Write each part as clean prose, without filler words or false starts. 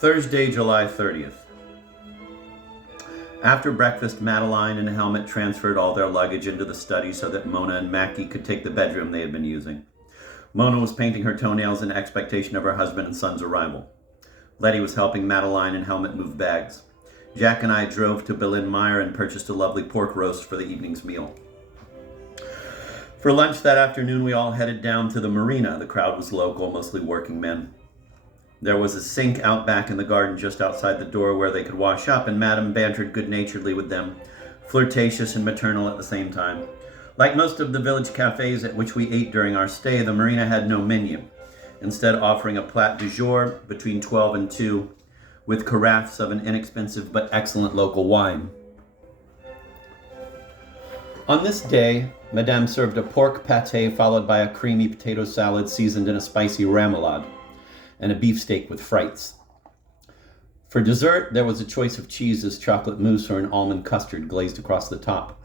Thursday, July 30th. After breakfast, Madeline and Helmut transferred all their luggage into the study so that Mona and Mackie could take the bedroom they had been using. Mona was painting her toenails in expectation of her husband and son's arrival. Letty was helping Madeline and Helmut move bags. Jack and I drove to Berlin-Meyer and purchased a lovely pork roast for the evening's meal. For lunch that afternoon, we all headed down to the marina. The crowd was local, mostly working men. There was a sink out back in the garden just outside the door where they could wash up, and Madame bantered good-naturedly with them, flirtatious and maternal at the same time. Like most of the village cafes at which we ate during our stay, the marina had no menu, instead offering a plat du jour between 12 and 2 with carafes of an inexpensive but excellent local wine. On this day, Madame served a pork pâté followed by a creamy potato salad seasoned in a spicy remoulade, and a beefsteak with frites. For dessert, there was a choice of cheeses, chocolate mousse, or an almond custard glazed across the top.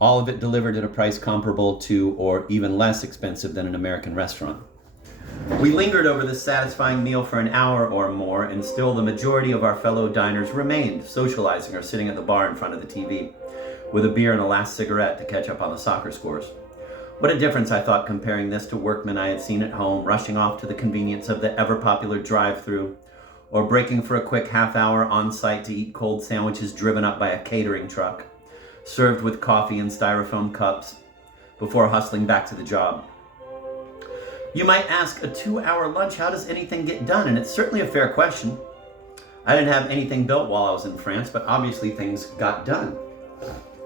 All of it delivered at a price comparable to or even less expensive than an American restaurant. We lingered over this satisfying meal for an hour or more, and still the majority of our fellow diners remained, socializing or sitting at the bar in front of the TV, with a beer and a last cigarette to catch up on the soccer scores. What a difference, I thought, comparing this to workmen I had seen at home, rushing off to the convenience of the ever-popular drive-thru, or breaking for a quick half-hour on-site to eat cold sandwiches driven up by a catering truck, served with coffee in styrofoam cups, before hustling back to the job. You might ask, a 2-hour lunch, how does anything get done? And it's certainly a fair question. I didn't have anything built while I was in France, but obviously things got done.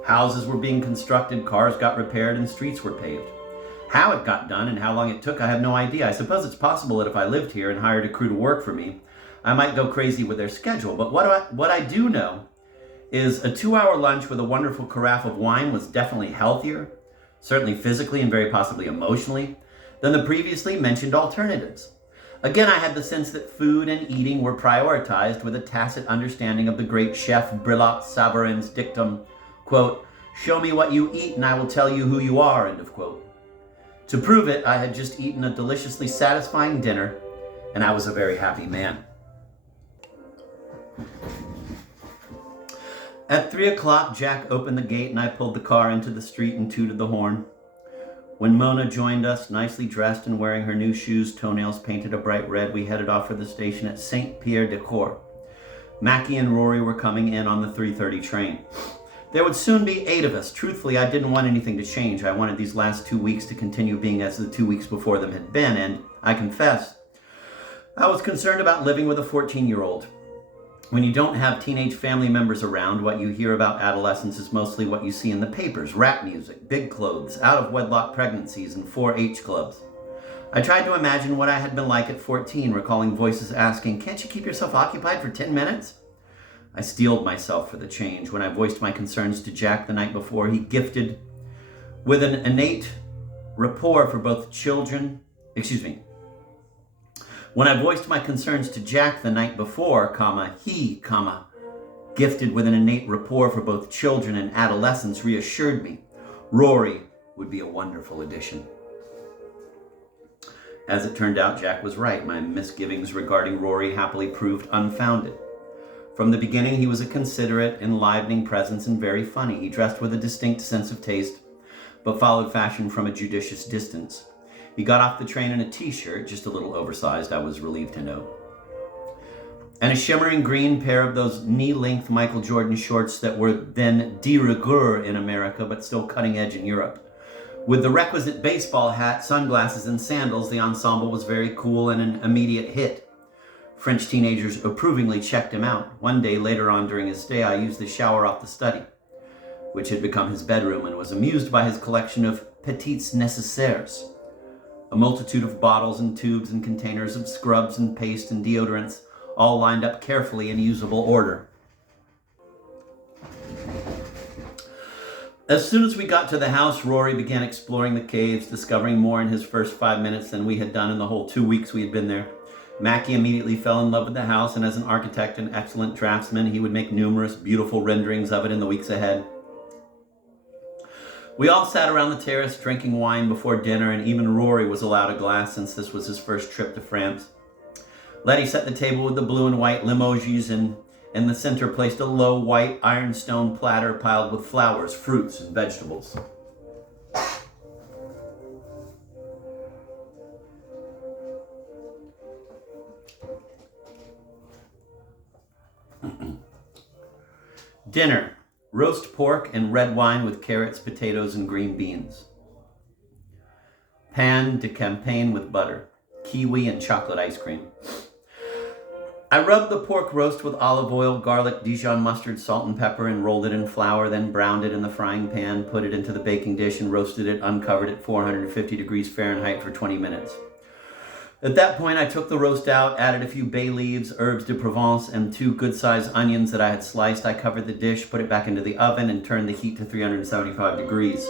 Houses were being constructed, cars got repaired, and streets were paved. How it got done and how long it took, I have no idea. I suppose it's possible that if I lived here and hired a crew to work for me, I might go crazy with their schedule. But what I do know is a 2-hour lunch with a wonderful carafe of wine was definitely healthier, certainly physically and very possibly emotionally, than the previously mentioned alternatives. Again, I had the sense that food and eating were prioritized with a tacit understanding of the great chef Brillat Savarin's dictum, quote, "Show me what you eat and I will tell you who you are," end of quote. To prove it, I had just eaten a deliciously satisfying dinner, and I was a very happy man. At 3 o'clock, Jack opened the gate and I pulled the car into the street and tooted the horn. When Mona joined us, nicely dressed and wearing her new shoes, toenails painted a bright red, we headed off for the station at Saint-Pierre-de-Corps. Mackie and Rory were coming in on the 3:30 train. There would soon be 8 of us. Truthfully, I didn't want anything to change. I wanted these last 2 weeks to continue being as the 2 weeks before them had been, and I confess, I was concerned about living with a 14-year-old. When you don't have teenage family members around, what you hear about adolescence is mostly what you see in the papers: rap music, big clothes, out-of-wedlock pregnancies, and 4-H clubs. I tried to imagine what I had been like at 14, recalling voices asking, "Can't you keep yourself occupied for 10 minutes?" I steeled myself for the change. When I voiced my concerns to Jack the night before, he gifted with an innate rapport for both children, When I voiced my concerns to Jack the night before, he, gifted with an innate rapport for both children and adolescents, reassured me Rory would be a wonderful addition. As it turned out, Jack was right. My misgivings regarding Rory happily proved unfounded. From the beginning, he was a considerate, enlivening presence and very funny. He dressed with a distinct sense of taste, but followed fashion from a judicious distance. He got off the train in a t-shirt, just a little oversized, I was relieved to know, and a shimmering green pair of those knee-length Michael Jordan shorts that were then de rigueur in America, but still cutting edge in Europe. With the requisite baseball hat, sunglasses, and sandals, the ensemble was very cool and an immediate hit. French teenagers approvingly checked him out. One day later on during his stay, I used the shower off the study, which had become his bedroom, and was amused by his collection of petites nécessaires, a multitude of bottles and tubes and containers of scrubs and paste and deodorants, all lined up carefully in usable order. As soon as we got to the house, Rory began exploring the caves, discovering more in his first 5 minutes than we had done in the whole 2 weeks we had been there. Mackie immediately fell in love with the house, and as an architect and excellent draftsman, he would make numerous beautiful renderings of it in the weeks ahead. We all sat around the terrace drinking wine before dinner, and even Rory was allowed a glass since this was his first trip to France. Letty set the table with the blue and white limojis, and in the center placed a low white ironstone platter piled with flowers, fruits, and vegetables. Dinner: roast pork and red wine with carrots, potatoes, and green beans. Pan de campagne with butter, kiwi, and chocolate ice cream. I rubbed the pork roast with olive oil, garlic, Dijon mustard, salt, and pepper, and rolled it in flour, then browned it in the frying pan, put it into the baking dish, and roasted it uncovered at 450 degrees Fahrenheit for 20 minutes. At that point, I took the roast out, added a few bay leaves, herbes de Provence, and 2 good-sized onions that I had sliced. I covered the dish, put it back into the oven, and turned the heat to 375 degrees.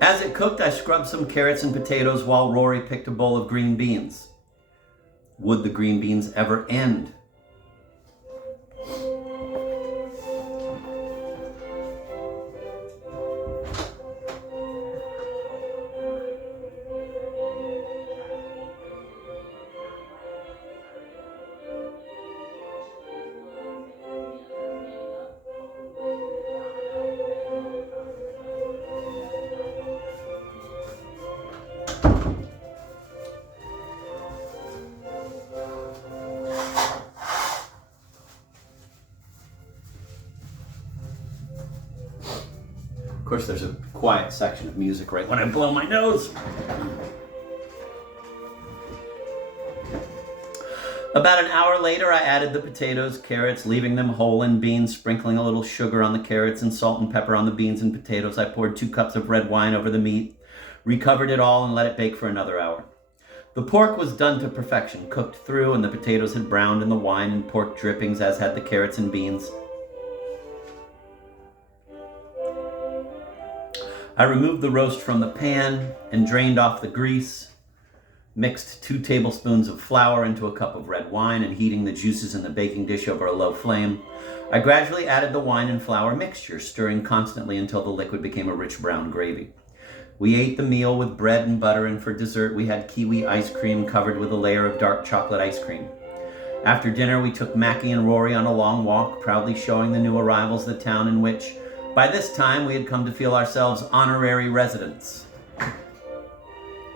As it cooked, I scrubbed some carrots and potatoes while Rory picked a bowl of green beans. Would the green beans ever end? Of course, there's a quiet section of music right when I blow my nose. About an hour later, I added the potatoes, carrots, leaving them whole, and beans, sprinkling a little sugar on the carrots and salt and pepper on the beans and potatoes. I poured 2 cups of red wine over the meat, recovered it all, and let it bake for another hour. The pork was done to perfection, cooked through, and the potatoes had browned in the wine and pork drippings, as had the carrots and beans. I removed the roast from the pan and drained off the grease, mixed 2 tablespoons of flour into a cup of red wine, and heating the juices in the baking dish over a low flame, I gradually added the wine and flour mixture, stirring constantly until the liquid became a rich brown gravy. We ate the meal with bread and butter, and for dessert we had kiwi ice cream covered with a layer of dark chocolate ice cream. After dinner, we took Mackie and Rory on a long walk, proudly showing the new arrivals the town in which, by this time, we had come to feel ourselves honorary residents.